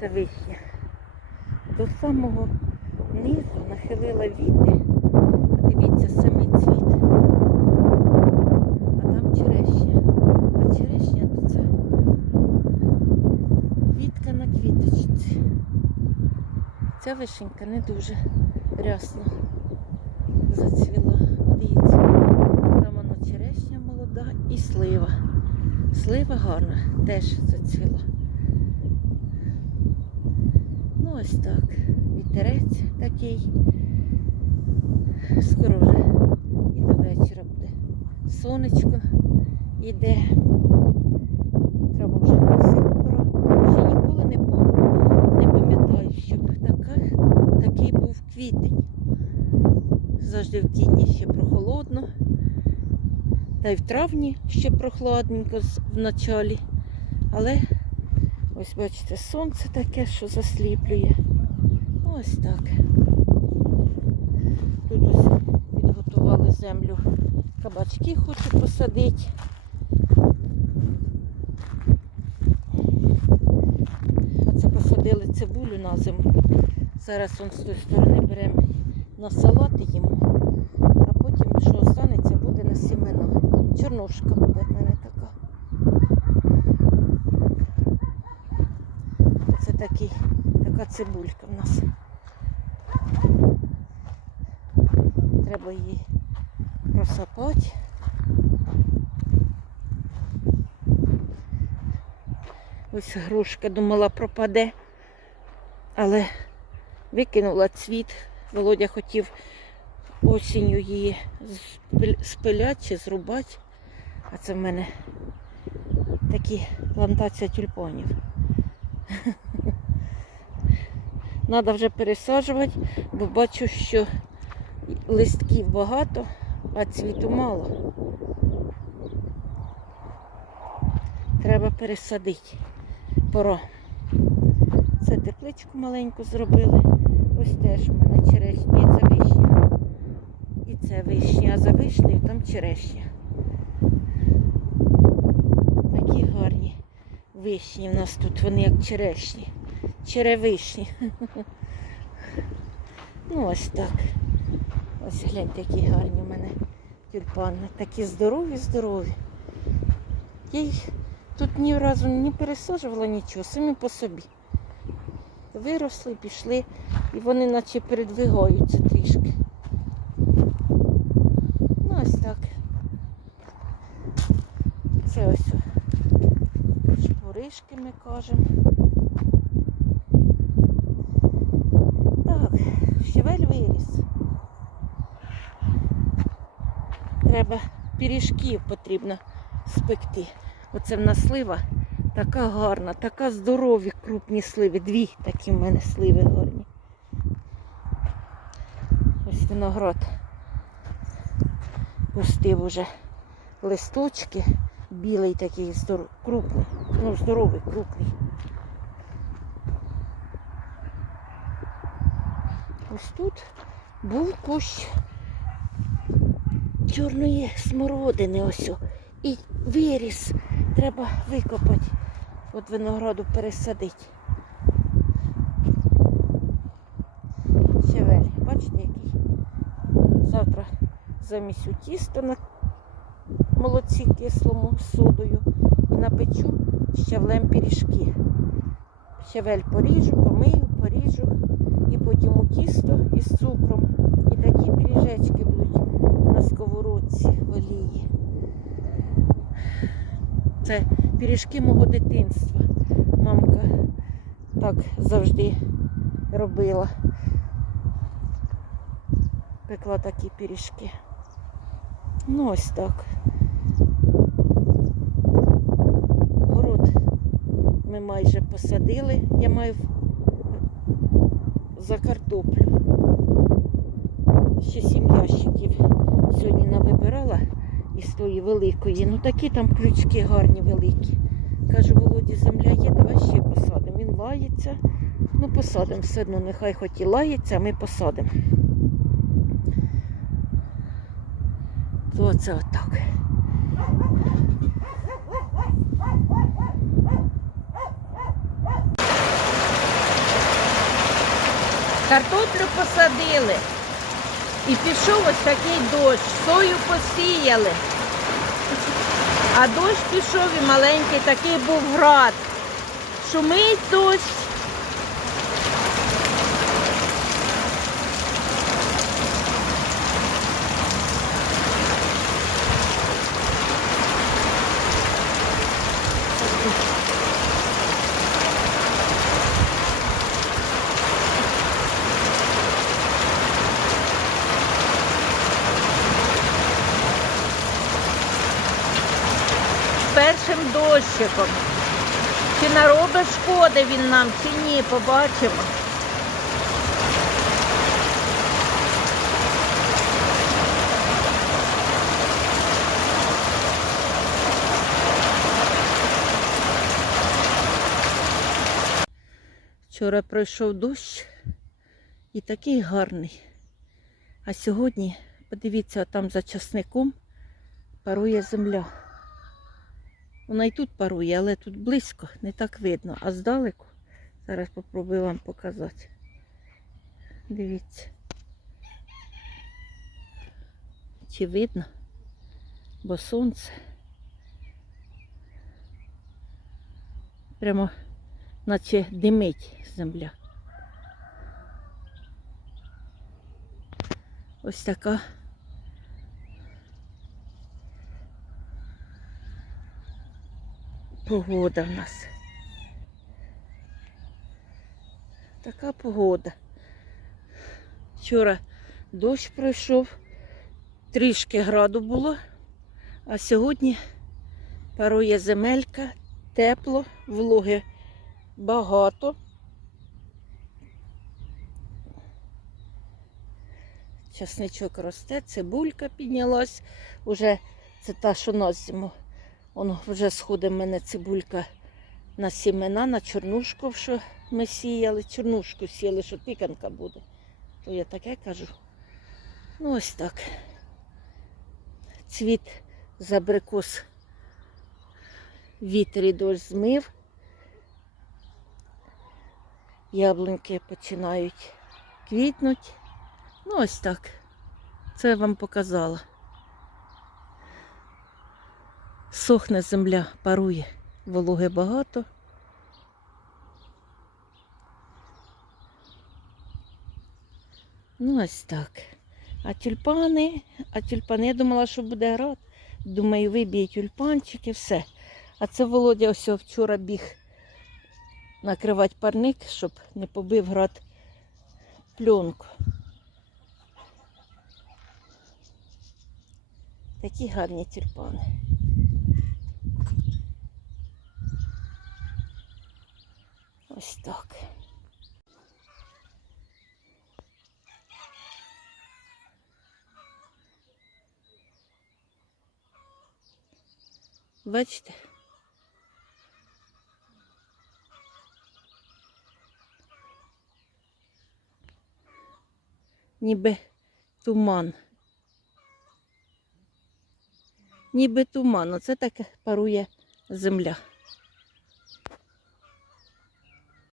Це вишня. До самого низу нахилила віти. Подивіться, самий цвіт. А там черешня. А черешня то це квітка на квіточці. Ця вишенька не дуже рясно зацвіла. Дивіться, там воно черешня молода і слива. Слива гарна, теж зацвіла. Ну ось так. Вітерець такий. Скоро вже і до вечора буде. Сонечко йде. Треба вже косити пора. Ще ніколи не помню, не пам'ятаю, щоб така, такий був квітень. Завжди в квітні ще прохолодно. Та й в травні ще прохладненько в началі. Але ось бачите, сонце таке, що засліплює. Ось так. Тут ось підготували землю. Кабачки хочу посадити. Оце посадили цибулю на зиму. Зараз он з тої сторони беремо на салати їмо, а потім, що останеться, буде на сімена. Чорнушка буде в мене така. Це такий, така цибулька в нас. Треба її просапати. Ось грушка думала пропаде, але викинула цвіт. Володя хотів осінню її спиляти чи зрубати. А це в мене такі плантація тюльпанів. Треба вже пересаджувати, бо бачу, що листків багато, а цвіту мало. Треба пересадити. Пора. Це тепличку маленьку зробили. Ось теж у мене черешня. Це вишня. І це вишня, а за вишнею там черешня. Такі гарні вишні в нас тут, вони як черешні. Черевишні. Ну ось так. Ось гляньте, які гарні в мене тюльпани. Такі здорові, здорові. Я їх тут ні разу не пересаджувала нічого, самі по собі. Виросли, пішли, і вони наче передвигаються трішки. Ну ось так. Це ось шпуришки ми кажемо. Так, щавель виріс. Треба пиріжків потрібно спекти. Оце в нас слива така гарна, така здорові крупні сливи. Дві такі в мене сливи гарні. Ось виноград пустив уже листочки. Білий такий здор... крупний. Ну, здоровий, крупний. Ось тут був кущ чорної смородини ось. І виріс. Треба викопати. От винограду пересадити. Щавель. Бачите, який? Завтра замість у тісто на молоці кислому содою і напечу щавлем пиріжки. Щавель поріжу, помию, поріжу і потім у тісто із цукром. І такі пиріжечки будуть на сковородці в олії. Це пиріжки мого дитинства. Мамка так завжди робила. Пекла такі пиріжки. Ну ось так. Ми майже посадили. Я маю за картоплю. Ще сім ящиків сьогодні навибирала із тої великої. Ну такі там ключки гарні великі. Кажу, Володі, земля є, давай ще посадимо. Він лається. Ну, посадимо все одно, нехай хоч і лається, а ми посадимо. То це отак. Картоплю посадили. І пішов ось такий дощ. Сою посіяли. А дощ пішов і маленький такий був град. Шумить дощ. Першим дощиком. Чи наробить шкоди він нам, чи ні, побачимо. Вчора пройшов дощ і такий гарний. А сьогодні, подивіться, там за часником парує земля. Вона і тут парує, але тут близько, не так видно. А здалеку, зараз попробую вам показати. Дивіться. Чи видно? Бо сонце. Прямо наче димить земля. Ось така погода в нас. Така погода. Вчора дощ пройшов, трішки граду було, а сьогодні парує земелька, тепло, вологи багато. Часничок росте, цибулька піднялась, уже це та, що на зиму. Воно вже сходить в мене цибулька на сімена, на чорнушку, що ми сіяли. Чорнушку сіяли, що піканка буде. То я таке кажу. Ну ось так. Цвіт з абрикос вітер і дощ змив. Яблуньки починають квітнути. Ну ось так. Це я вам показала. Сохне земля, парує, вологи багато. Ну, ось так. А тюльпани, а тюльпани, я думала, що буде град. Думаю, виб'є тюльпанчики, все. А це Володя ось вчора біг накривати парник, щоб не побив град пленку. Такі гарні тюльпани. Ось так. Бачите? Ніби туман. Ніби туман, оце так парує земля.